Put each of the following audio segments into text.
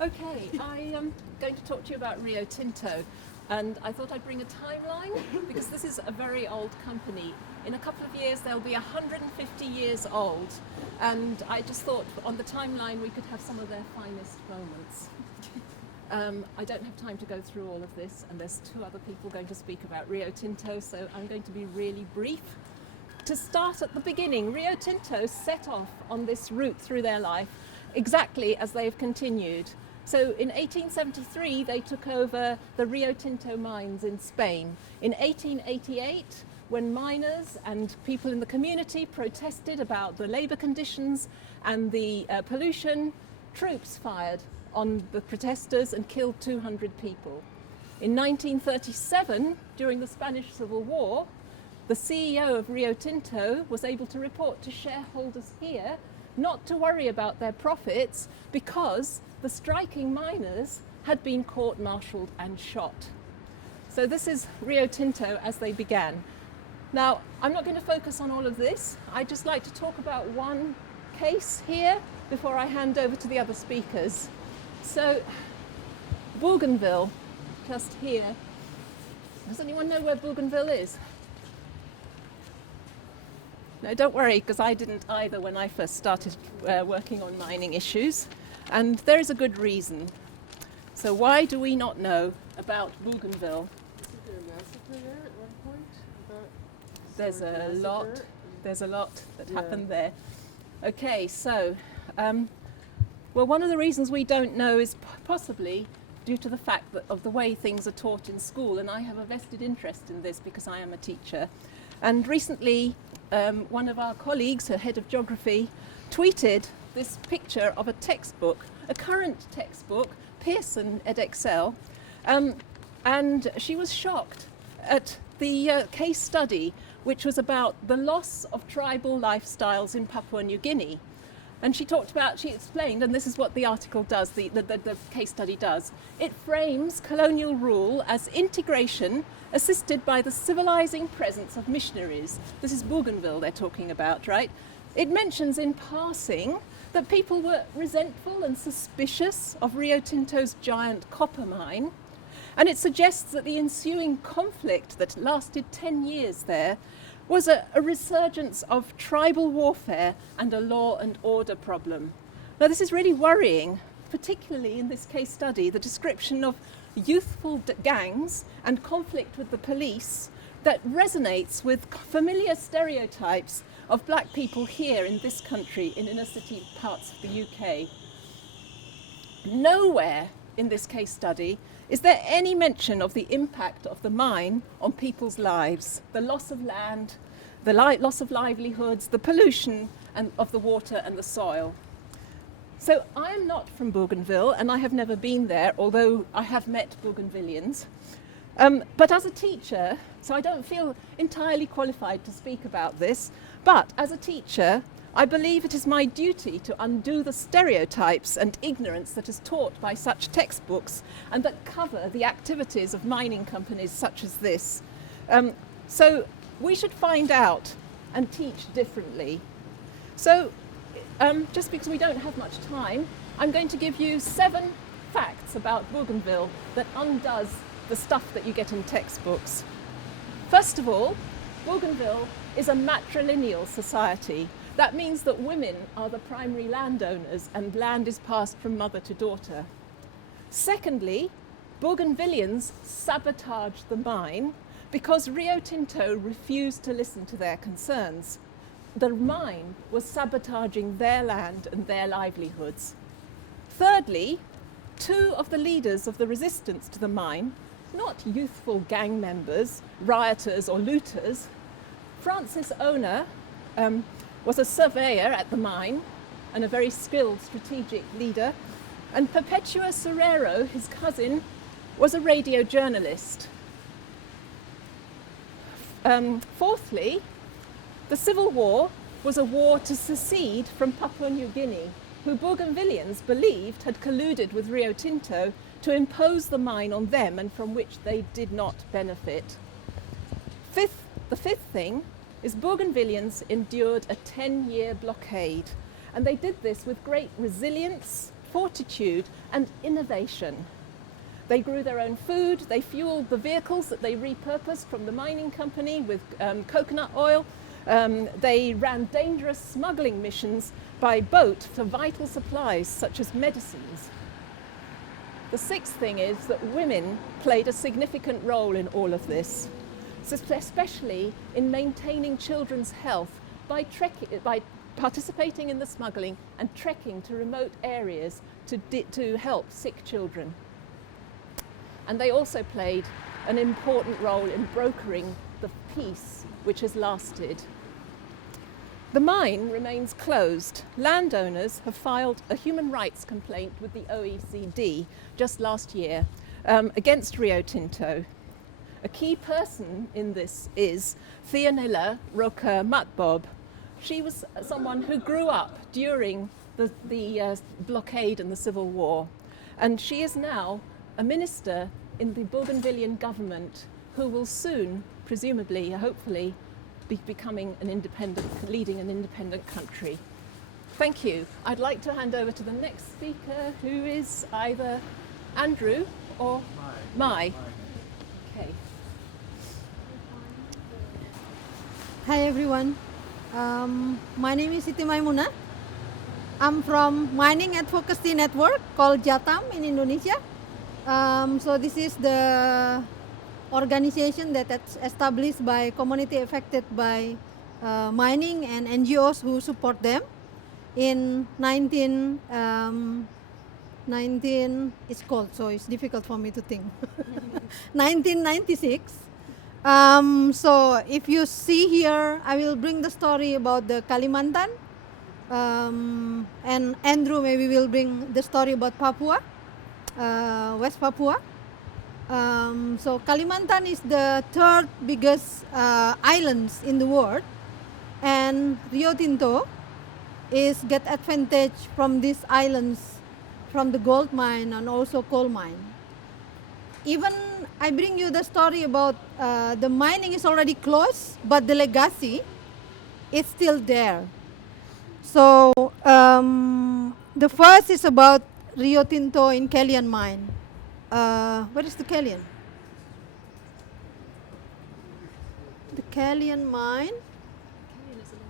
Okay, I am going to talk to you about Rio Tinto, and I thought I'd bring a timeline because this is a very old company. In a couple of years they'll be 150 years old, and I just thought on the timeline we could have some of their finest moments. I don't have time to go through all of this, and there's two other people going to speak about Rio Tinto, so I'm going to be really brief. To start at the beginning, Rio Tinto set off on this route through their life exactly as they've continued. So in 1873 they took over the Rio Tinto mines in Spain. In 1888, when miners and people in the community protested about the labour conditions and the pollution, troops fired on the protesters and killed 200 people. In 1937, during the Spanish Civil War, the CEO of Rio Tinto was able to report to shareholders here not to worry about their profits because the striking miners had been court-martialed and shot. So this is Rio Tinto as they began. Now, I'm not going to focus on all of this. I'd just like to talk about one case here before I hand over to the other speakers. So, Bougainville, just here. Does anyone know where Bougainville is? No, don't worry, because I didn't either when I first started working on mining issues. And there is a good reason. So why do we not know about Bougainville? Isn't there a massacre there at one point? There's a lot that happened there. Okay, so, well, one of the reasons we don't know is possibly due to the fact that of the way things are taught in school, and I have a vested interest in this because I am a teacher. And recently, one of our colleagues, her head of geography, tweeted this picture of a textbook, a current textbook, Pearson Edexcel, and she was shocked at the case study, which was about the loss of tribal lifestyles in Papua New Guinea. And she explained, and this is what the article does, the case study does, it frames colonial rule as integration assisted by the civilizing presence of missionaries. This is Bougainville they're talking about, right? It mentions in passing that people were resentful and suspicious of Rio Tinto's giant copper mine, and it suggests that the ensuing conflict that lasted 10 years there was a resurgence of tribal warfare and a law and order problem. Now this is really worrying, particularly in this case study, the description of youthful gangs and conflict with the police that resonates with familiar stereotypes of black people here in this country, in inner city parts of the UK. Nowhere in this case study is there any mention of the impact of the mine on people's lives, the loss of land, the loss of livelihoods, the pollution and of the water and the soil. So I'm not from Bougainville, and I have never been there, although I have met Bougainvillians. But as a teacher, so I don't feel entirely qualified to speak about this, but as a teacher, I believe it is my duty to undo the stereotypes and ignorance that is taught by such textbooks and that cover the activities of mining companies such as this. So we should find out and teach differently. So just because we don't have much time, I'm going to give you 7 facts about Bougainville that undoes the stuff that you get in textbooks. First of all, Bougainville is a matrilineal society. That means that women are the primary landowners and land is passed from mother to daughter. Secondly, Bougainvillians sabotaged the mine because Rio Tinto refused to listen to their concerns. The mine was sabotaging their land and their livelihoods. Thirdly, 2 of the leaders of the resistance to the mine, not youthful gang members, rioters or looters, Francis Ona was a surveyor at the mine and a very skilled strategic leader, and Perpetua Serrero, his cousin, was a radio journalist. Fourthly, the Civil War was a war to secede from Papua New Guinea, who Bougainvillians believed had colluded with Rio Tinto to impose the mine on them and from which they did not benefit. The fifth thing is Bougainvillians endured a 10-year blockade, And they did this with great resilience, fortitude, and innovation. They grew their own food, they fueled the vehicles that they repurposed from the mining company with coconut oil. They ran dangerous smuggling missions by boat for vital supplies such as medicines. The sixth thing is that women played a significant role in all of this, especially in maintaining children's health by participating in the smuggling and trekking to remote areas to help sick children. And they also played an important role in brokering the peace which has lasted. The mine remains closed. Landowners have filed a human rights complaint with the OECD just last year against Rio Tinto. A key person in this is Theonella Roca Matbob. She was someone who grew up during the blockade and the Civil War, and she is now a minister in the Bougainvillean government who will soon, presumably, hopefully, be becoming leading an independent country. Thank you. I'd like to hand over to the next speaker, who is either Andrew or Mai. Okay. Hi everyone. My name is Siti Maimunah. I'm from Mining Advocacy Network called JATAM in Indonesia. So this is the organization that's established by community affected by mining and NGOs who support them in 19 it's called, so it's difficult for me to think. 1996. So if you see here, I will bring the story about the Kalimantan, and Andrew maybe will bring the story about Papua, West Papua. So Kalimantan is the third biggest islands in the world, and Rio Tinto get advantage from these islands, from the gold mine and also coal mine. Even I bring you the story about the mining is already closed, but the legacy is still there. So the first is about Rio Tinto in Kalian mine. Where is the Kalian? The Kalian mine.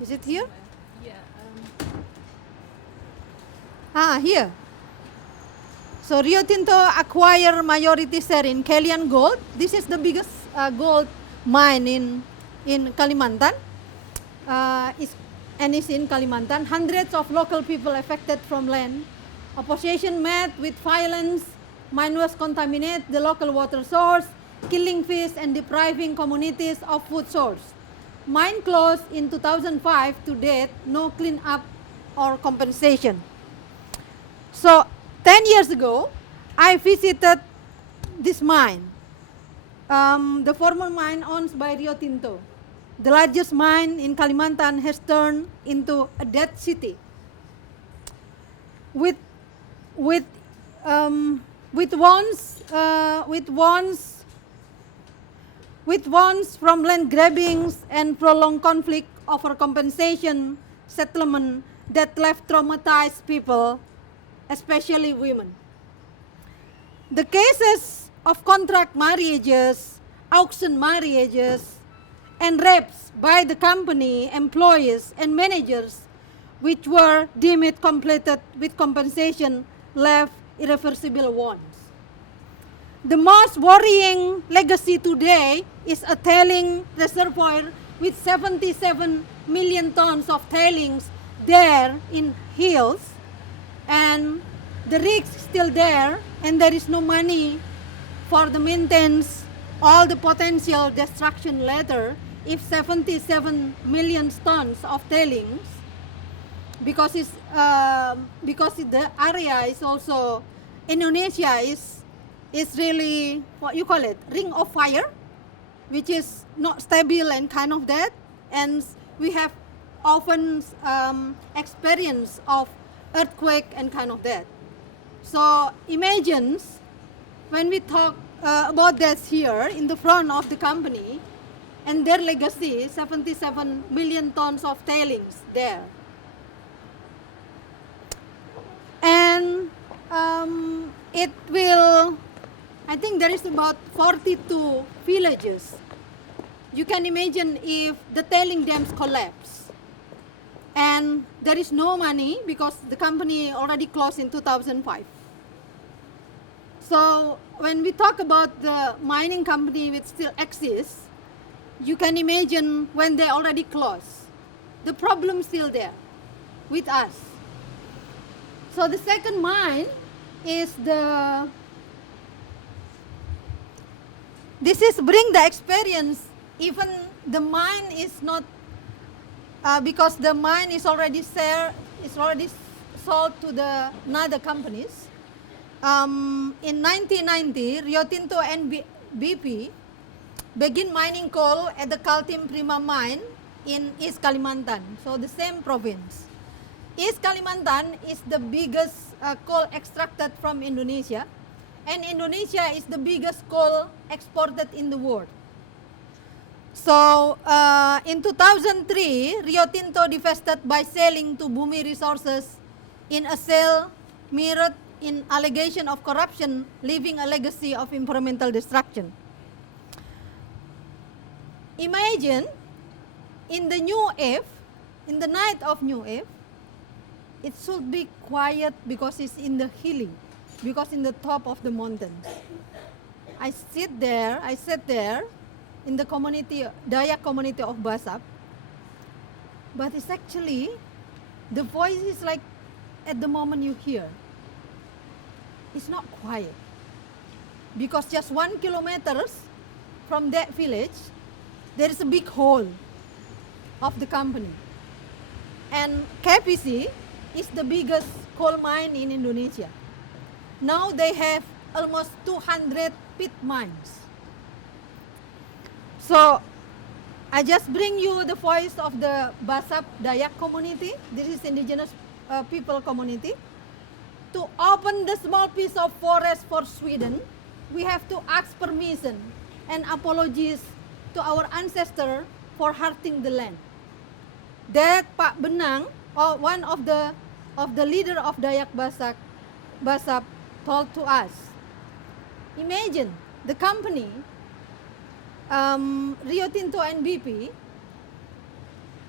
Is it here? Yeah. Here. So Rio Tinto acquire majority share in Kalian Gold. This is the biggest gold mine in Kalimantan. It's in Kalimantan. Hundreds of local people affected from land. Opposition met with violence. Mine was contaminate the local water source, killing fish and depriving communities of food source. Mine closed in 2005 to date, no cleanup or compensation. So 10 years ago, I visited this mine, the former mine owned by Rio Tinto. The largest mine in Kalimantan has turned into a dead city. With wounds from land grabbings and prolonged conflict over compensation settlement that left traumatized people, especially women. The cases of contract marriages, auction marriages, and rapes by the company employees and managers, which were deemed completed with compensation, left irreversible wounds. The most worrying legacy today is a tailing reservoir with 77 million tons of tailings there in hills, and the rigs still there, and there is no money for the maintenance, all the potential destruction later if 77 million tons of tailings, because the area is also, Indonesia is really, what you call it, ring of fire, which is not stable and kind of that, and we have often experience of earthquake and kind of that. So imagine when we talk about that here in the front of the company, and their legacy, 77 million tons of tailings there. it will, I think there is about 42 villages. You can imagine if the tailing dams collapse and there is no money because the company already closed in 2005. So when we talk about the mining company which still exists, you can imagine when they already closed, the problem still there with us. So the second mine is this is bring the experience, even the mine is not, because the mine is already sold to the another companies. In 1990, Rio Tinto and BP begin mining coal at the Kaltim Prima mine in East Kalimantan, so the same province. East Kalimantan is the biggest coal extracted from Indonesia, and Indonesia is the biggest coal exported in the world. So in 2003, Rio Tinto divested by selling to Bumi Resources in a sale mirrored in allegation of corruption, leaving a legacy of environmental destruction. Imagine in the new Eve, in the night of New Eve, it should be quiet because it's in the hilly, because in the top of the mountains. I sat there in the community, Dayak community of Basap, but it's actually, the voice is like at the moment you hear. It's not quiet because just 1 kilometer from that village, there is a big hole of the company. And KPC is the biggest coal mine in Indonesia. Now they have almost 200 pit mines. So I just bring you the voice of the Basap Dayak community. This is indigenous people community. To open the small piece of forest for Sweden, we have to ask permission and apologies to our ancestor for hurting the land. That Pak Benang, or one of the leader of Dayak Basap, told to us. Imagine the company, Rio Tinto and BP,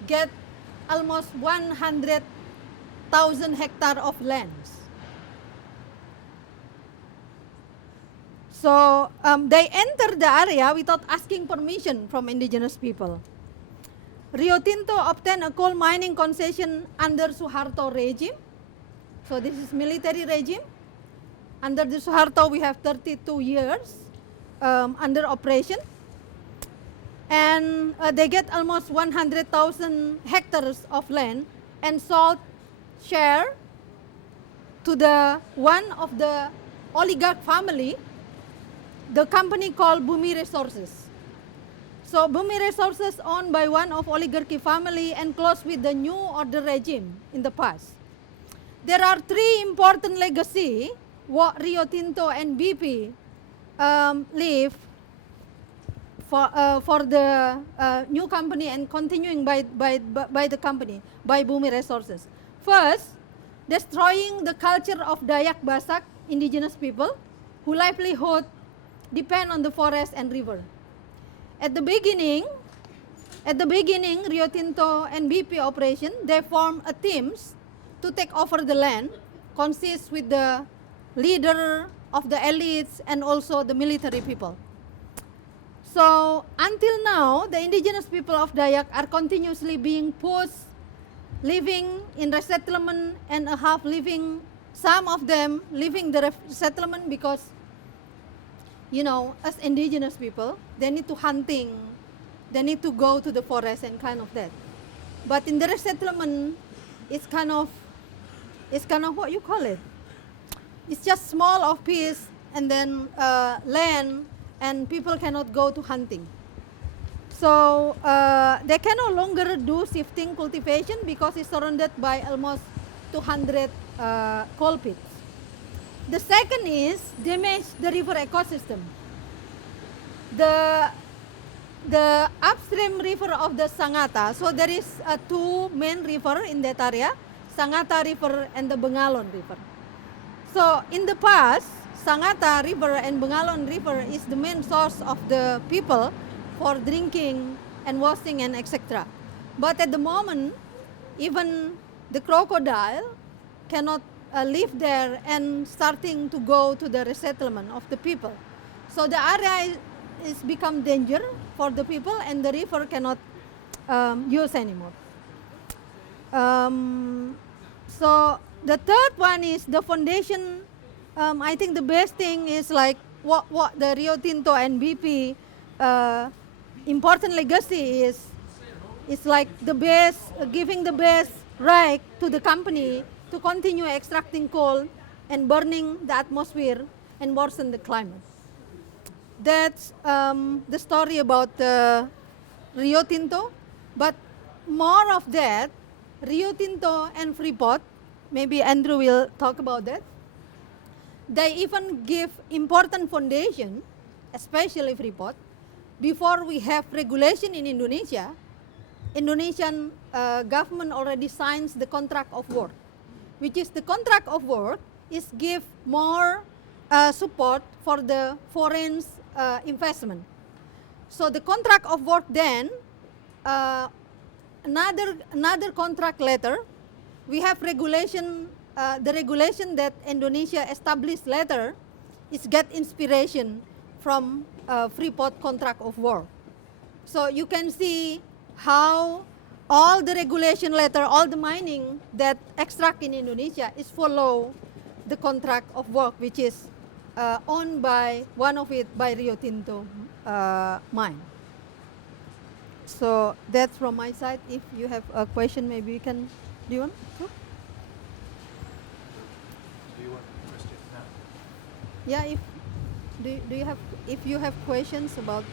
get almost 100,000 hectares of lands. So they entered the area without asking permission from indigenous people. Rio Tinto obtained a coal mining concession under Suharto regime. So this is military regime. Under the Suharto, we have 32 years under operation. And they get almost 100,000 hectares of land and sold share to the one of the oligarch family, the company called Bumi Resources. So Bumi Resources owned by one of oligarchy family and close with the new order regime in the past. There are three important legacy what Rio Tinto and BP leave for the new company and continuing by the company, by Bumi Resources. First, destroying the culture of Dayak Basak indigenous people who livelihood depend on the forest and river. At the beginning, Rio Tinto and BP operation, they form a teams to take over the land, consists with the leader of the elites and also the military people. So until now, the indigenous people of Dayak are continuously being pushed, living in resettlement and half living, some of them leaving the settlement because, you know, as indigenous people, they need to hunting, they need to go to the forest and kind of that. But in the resettlement, it's kind of what you call it. It's just small of piece and then land, and people cannot go to hunting. So they can no longer do shifting cultivation because it's surrounded by almost 200 coal pits. The second is damage the river ecosystem. The upstream river of the Sangata, so there is two main river in that area, Sangata River and the Bengalon River. So in the past, Sangata River and Bengalon River is the main source of the people for drinking and washing and etc. But at the moment, even the crocodile cannot live there and starting to go to the resettlement of the people. So the area is become danger for the people and the river cannot use anymore. So the third one is the foundation. I think the best thing is like what the Rio Tinto and BP important legacy is like the best, giving the best right to the company to continue extracting coal and burning the atmosphere and worsen the climate. That's the story about Rio Tinto. But more of that, Rio Tinto and Freeport, maybe Andrew will talk about that. They even give important foundation, especially Freeport. Before we have regulation in Indonesia, Indonesian government already signs the contract of work, which is the contract of work is give more support for the foreign investment. So the contract of work then, another contract later, we have regulation, the regulation that Indonesia established later is get inspiration from Freeport contract of work. So you can see how all the regulation later, all the mining that extract in Indonesia is follow the contract of work, which is owned by one of it by Rio Tinto mine. So that's from my side. If you have a question, maybe you can. Do you want to? Do you want a question now? Yeah. If do you have questions about